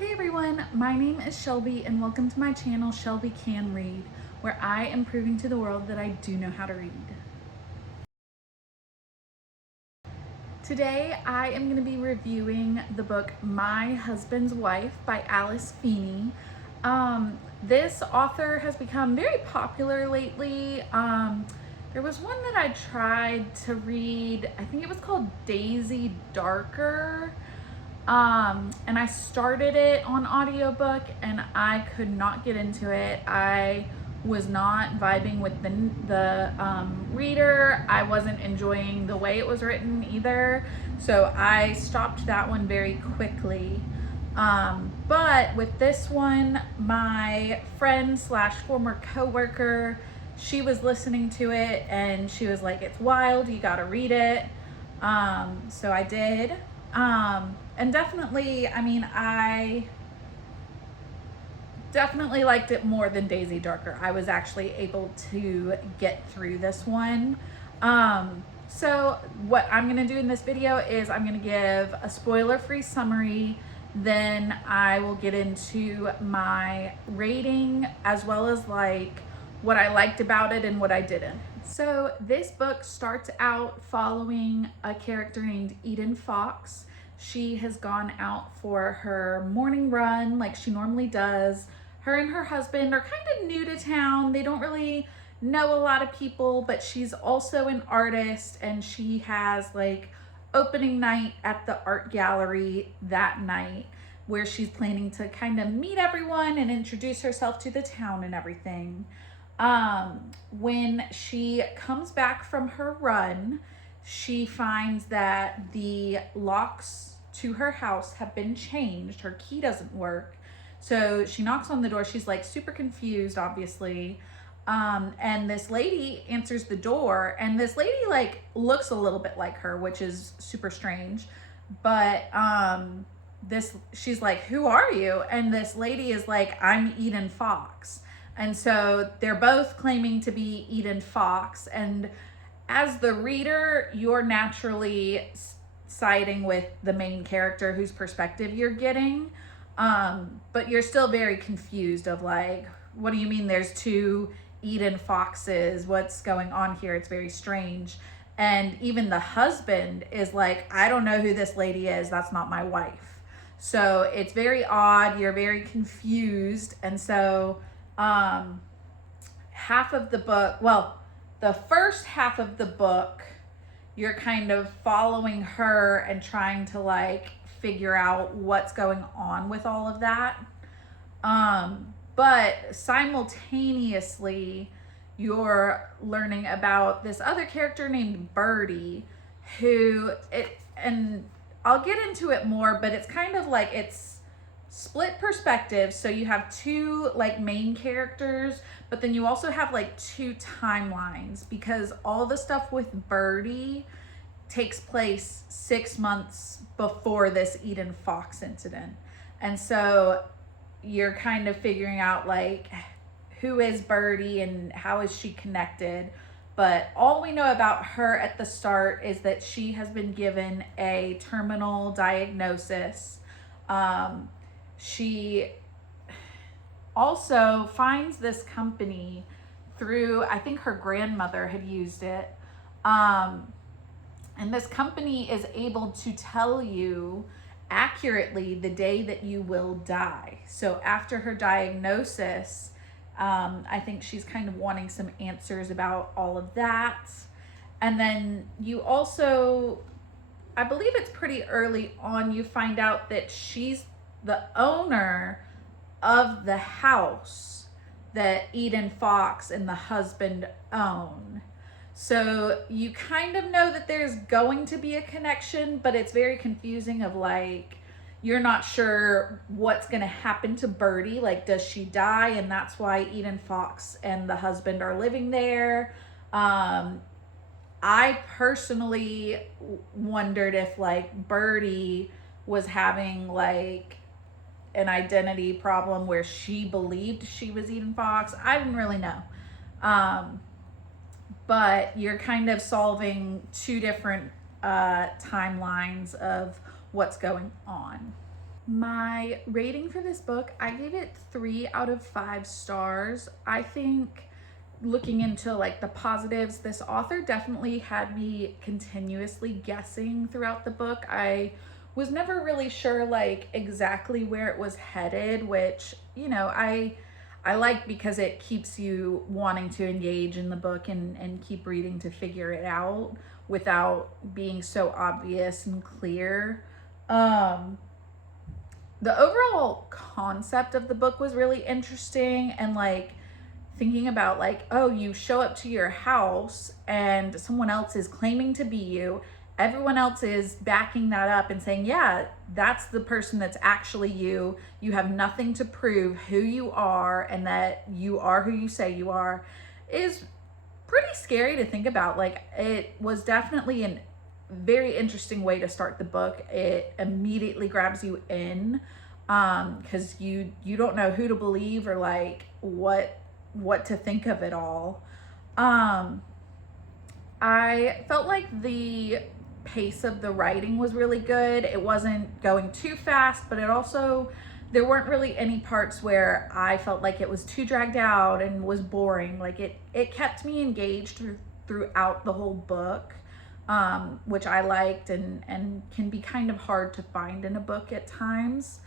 Hey everyone, my name is Shelby and welcome to my channel Shelby Can Read, where I am proving to the world that I do know how to read. Today I am going to be reviewing the book My Husband's Wife by Alice Feeney. This author has become very popular lately. There was one that I tried to read, I think it was called Daisy Darker. And I started it on audiobook and I could not get into it. I was not vibing with the reader. I wasn't enjoying the way it was written either. So I stopped that one very quickly. But with this one, my friend slash former coworker, she was listening to it and she was like, "It's wild, you gotta read it." So I did. And definitely, I definitely liked it more than Daisy Darker. I was actually able to get through this one. So what I'm gonna do in this video is I'm gonna give a spoiler-free summary, then I will get into my rating as well as like what I liked about it and what I didn't. So this book starts out following a character named Eden Fox. She has gone out for her morning run like she normally does. Her and her husband are kind of new to town. They don't really know a lot of people, but she's also an artist and she has like opening night at the art gallery that night where she's planning to kind of meet everyone and introduce herself to the town and everything. When she comes back from her run, she finds that the locks to her house have been changed. Her key doesn't work. So she knocks on the door. She's like super confused, obviously. And this lady answers the door, and this lady like looks a little bit like her, which is super strange. But she's like, "Who are you?" And this lady is like, "I'm Eden Fox." And so they're both claiming to be Eden Fox. And as the reader, you're naturally siding with the main character whose perspective you're getting. But you're still very confused of like, what do you mean there's two Eden Foxes? What's going on here? It's very strange. And even the husband is like, "I don't know who this lady is. That's not my wife." So it's very odd. You're very confused. And so half of the book, well, the first half of the book, you're kind of following her and trying to like figure out what's going on with all of that. But simultaneously, you're learning about this other character named Birdie, and I'll get into it more, but it's kind of like it's split perspective. So you have two like main characters, but then you also have like two timelines because all the stuff with Birdie takes place 6 months before this Eden Fox incident. And so you're kind of figuring out like who is Birdie and how is she connected. But all we know about her at the start is that she has been given a terminal diagnosis. She also finds this company through, I think her grandmother had used it. And this company is able to tell you accurately the day that you will die. So after her diagnosis, I think she's kind of wanting some answers about all of that. And then you also, I believe it's pretty early on, you find out that she's the owner of the house that Eden Fox and the husband own. So you kind of know that there's going to be a connection, but it's very confusing of like, you're not sure what's going to happen to Birdie. Like, does she die? And that's why Eden Fox and the husband are living there. I personally wondered if like Birdie was having like an identity problem where she believed she was Eden Fox. I didn't really know. But you're kind of solving two different timelines of what's going on. My rating for this book, I gave it 3 out of 5 stars. I think looking into like the positives, this author definitely had me continuously guessing throughout the book. I was never really sure like exactly where it was headed, which, you know, I like because it keeps you wanting to engage in the book and keep reading to figure it out without being so obvious and clear. Um, the overall concept of the book was really interesting, and like thinking about like, oh, you show up to your house and someone else is claiming to be you, everyone else is backing that up and saying, yeah, that's the person that's actually you, you have nothing to prove who you are and that you are who you say you are, is pretty scary to think about. Like, it was definitely a very interesting way to start the book. It immediately grabs you in, because you don't know who to believe or like what to think of it all. I felt like the pace of the writing was really good. It wasn't going too fast, but it also, there weren't really any parts where I felt like it was too dragged out and was boring. Like it kept me engaged throughout the whole book, which I liked and can be kind of hard to find in a book at times.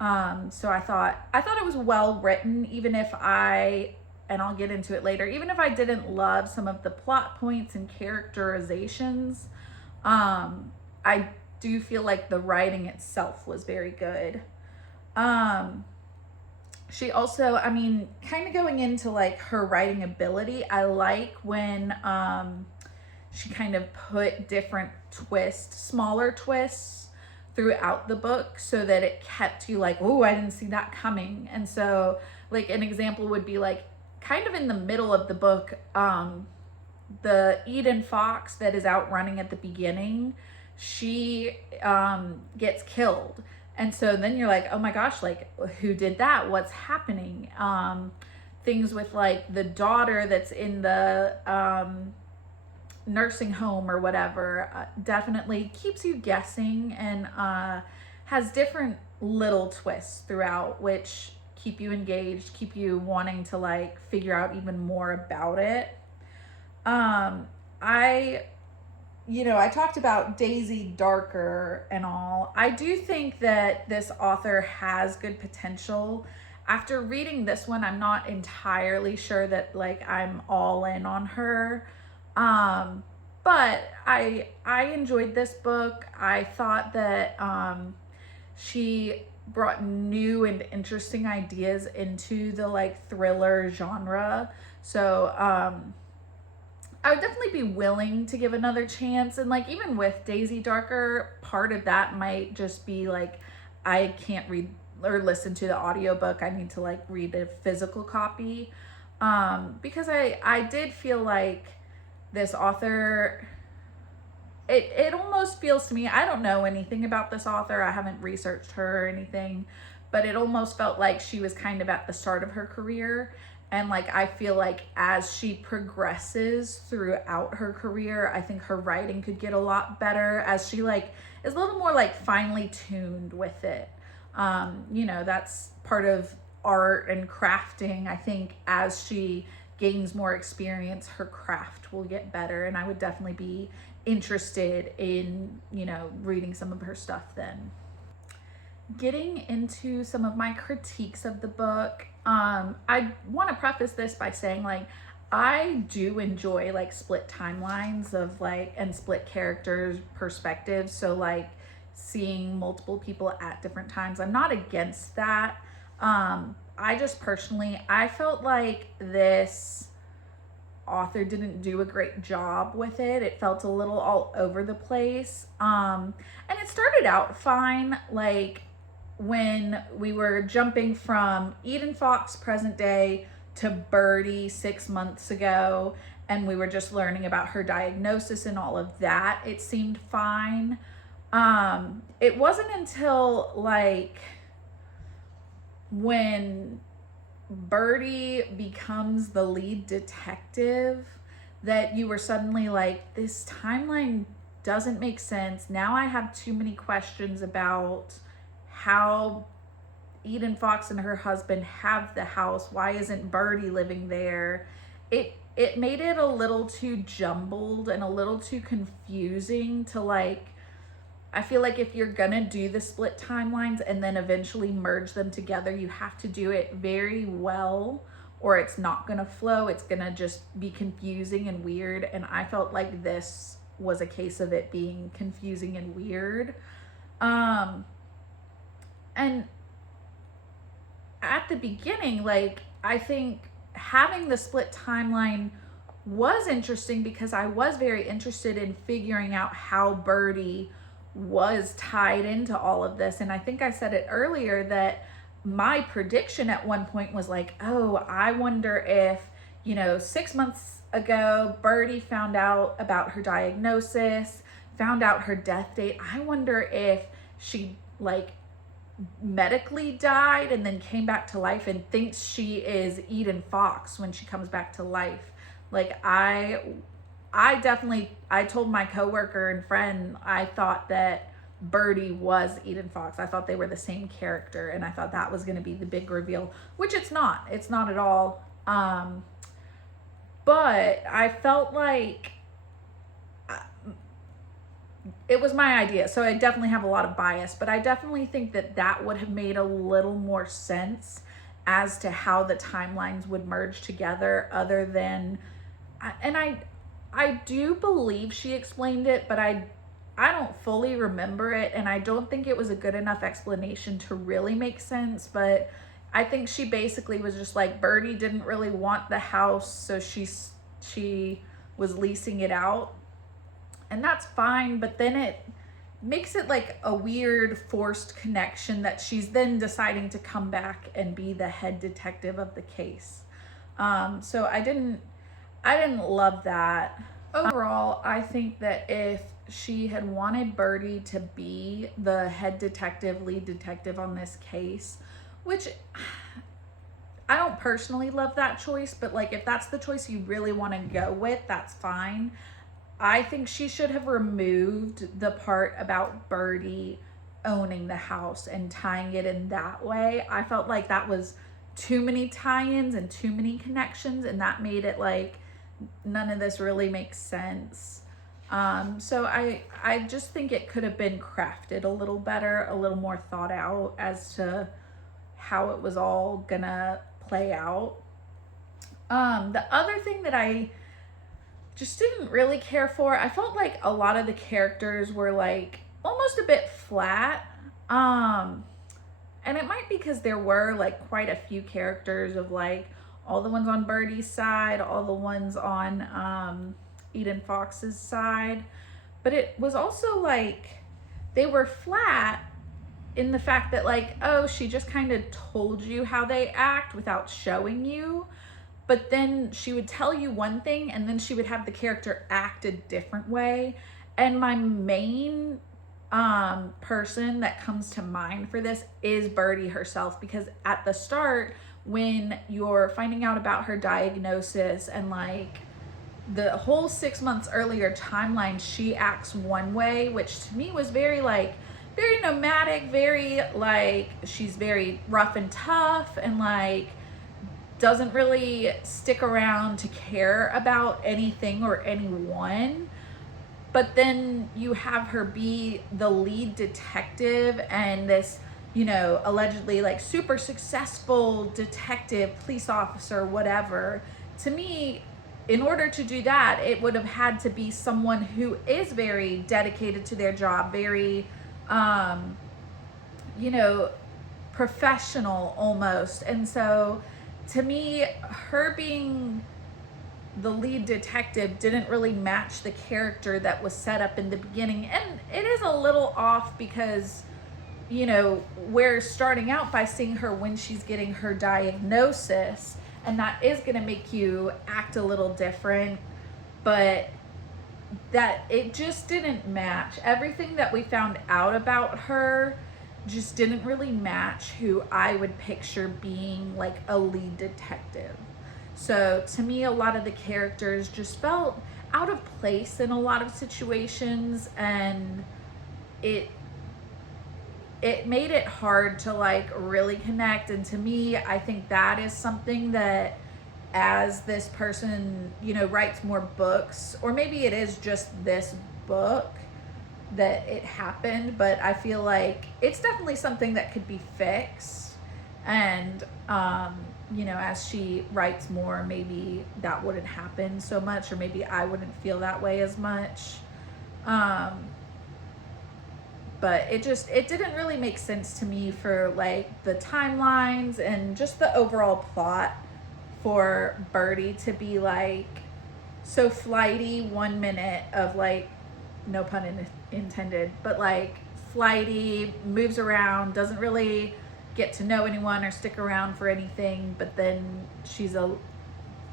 So I thought it was well written, even if and I'll get into it later, even if I didn't love some of the plot points and characterizations, I do feel like the writing itself was very good. She also, I mean, kind of going into like her writing ability, I like when she kind of put different twists, smaller twists throughout the book so that it kept you like, oh, I didn't see that coming. And so like an example would be like kind of in the middle of the book, the Eden Fox that is out running at the beginning, she gets killed. And so then you're like, oh my gosh, like who did that? What's happening? Things with like the daughter that's in the nursing home or whatever, definitely keeps you guessing, and has different little twists throughout, which keep you engaged, keep you wanting to like figure out even more about it. I talked about Daisy Darker and all. I do think that this author has good potential. After reading this one, I'm not entirely sure that like I'm all in on her. But I enjoyed this book. I thought that she brought new and interesting ideas into the like thriller genre. So I would definitely be willing to give another chance. And like even with Daisy Darker, part of that might just be like I can't read or listen to the audiobook. I need to like read a physical copy. Because I did feel like this author, it almost feels to me, I don't know anything about this author, I haven't researched her or anything, but it almost felt like she was kind of at the start of her career. And like I feel like as she progresses throughout her career, I think her writing could get a lot better as she like is a little more like finely tuned with it. That's part of art and crafting. I think as she gains more experience, her craft will get better, and I would definitely be interested in, reading some of her stuff then. Getting into some of my critiques of the book, I want to preface this by saying like I do enjoy like split timelines of like and split characters perspectives, so like seeing multiple people at different times, I'm not against that. I just personally, I felt like this author didn't do a great job with it. It felt a little all over the place. And it started out fine, like when we were jumping from Eden Fox present day to Birdie 6 months ago, and we were just learning about her diagnosis and all of that, it seemed fine. It wasn't until like when Birdie becomes the lead detective that you were suddenly like, this timeline doesn't make sense. Now I have too many questions about how Eden Fox and her husband have the house. Why isn't Birdie living there? It made it a little too jumbled and a little too confusing to like, I feel like if you're gonna do the split timelines and then eventually merge them together, you have to do it very well, or it's not gonna flow. It's gonna just be confusing and weird. And I felt like this was a case of it being confusing and weird. And at the beginning, like, I think having the split timeline was interesting because I was very interested in figuring out how Birdie was tied into all of this. And I think I said it earlier that my prediction at one point was like, oh, I wonder if, 6 months ago, Birdie found out about her diagnosis, found out her death date. I wonder if she like medically died and then came back to life and thinks she is Eden Fox when she comes back to life. Like I told my coworker and friend, I thought that Birdie was Eden Fox. I thought they were the same character, and I thought that was going to be the big reveal, which it's not. It's not at all. But I felt like it was my idea, so I definitely have a lot of bias, but I definitely think that that would have made a little more sense as to how the timelines would merge together, other than, and I do believe she explained it, but I don't fully remember it, and I don't think it was a good enough explanation to really make sense. But I think she basically was just like, Birdie didn't really want the house, so she was leasing it out. And that's fine, but then it makes it like a weird forced connection that she's then deciding to come back and be the head detective of the case. So I didn't love that. Overall, I think that if she had wanted Birdie to be the head detective, lead detective on this case, which I don't personally love that choice, but like if that's the choice you really want to go with, that's fine. I think she should have removed the part about Birdie owning the house and tying it in that way. I felt like that was too many tie-ins and too many connections, and that made it like none of this really makes sense. So I just think it could have been crafted a little better, a little more thought out as to how it was all gonna play out. The other thing that I just didn't really care for, I felt like a lot of the characters were like almost a bit flat. And it might be because there were like quite a few characters of like all the ones on Birdie's side, all the ones on Eden Fox's side. But it was also like they were flat in the fact that like, oh, she just kind of told you how they act without showing you. But then she would tell you one thing and then she would have the character act a different way. And my main person that comes to mind for this is Birdie herself, because at the start, when you're finding out about her diagnosis and like the whole 6 months earlier timeline, she acts one way, which to me was very nomadic, very like, she's very rough and tough and like doesn't really stick around to care about anything or anyone. But then you have her be the lead detective and this, allegedly like super successful detective, police officer, whatever. To me, in order to do that, it would have had to be someone who is very dedicated to their job, very, professional almost. And so to me, her being the lead detective didn't really match the character that was set up in the beginning. And it is a little off because, we're starting out by seeing her when she's getting her diagnosis, and that is going to make you act a little different, but that it just didn't match. Everything that we found out about her just didn't really match who I would picture being like a lead detective. So to me, a lot of the characters just felt out of place in a lot of situations, and it made it hard to like really connect. And to me, I think that is something that, as this person, you know, writes more books, or maybe it is just this book that it happened, but I feel like it's definitely something that could be fixed. And you know, as she writes more, maybe that wouldn't happen so much, or maybe I wouldn't feel that way as much. But it didn't really make sense to me for like the timelines and just the overall plot for Birdie to be like so flighty 1 minute of like, no pun intended, but like flighty, moves around, doesn't really get to know anyone or stick around for anything, but then she's a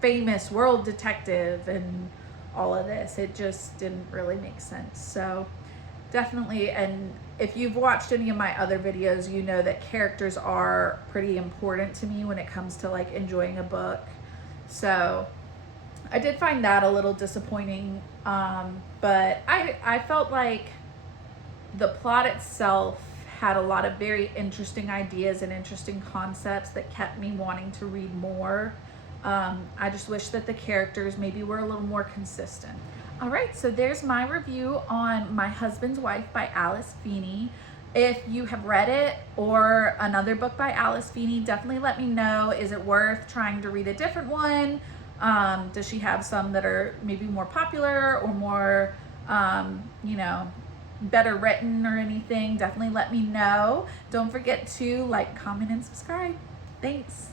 famous world detective and all of this. It just didn't really make sense. So definitely, and if you've watched any of my other videos, you know that characters are pretty important to me when it comes to like enjoying a book. So I did find that a little disappointing, but I felt like the plot itself had a lot of very interesting ideas and interesting concepts that kept me wanting to read more. I just wish that the characters maybe were a little more consistent. All right, so there's my review on My Husband's Wife by Alice Feeney. If you have read it or another book by Alice Feeney, definitely let me know. Is it worth trying to read a different one? Does she have some that are maybe more popular or more, you know, better written or anything? Definitely let me know. Don't forget to like, comment, and subscribe. Thanks.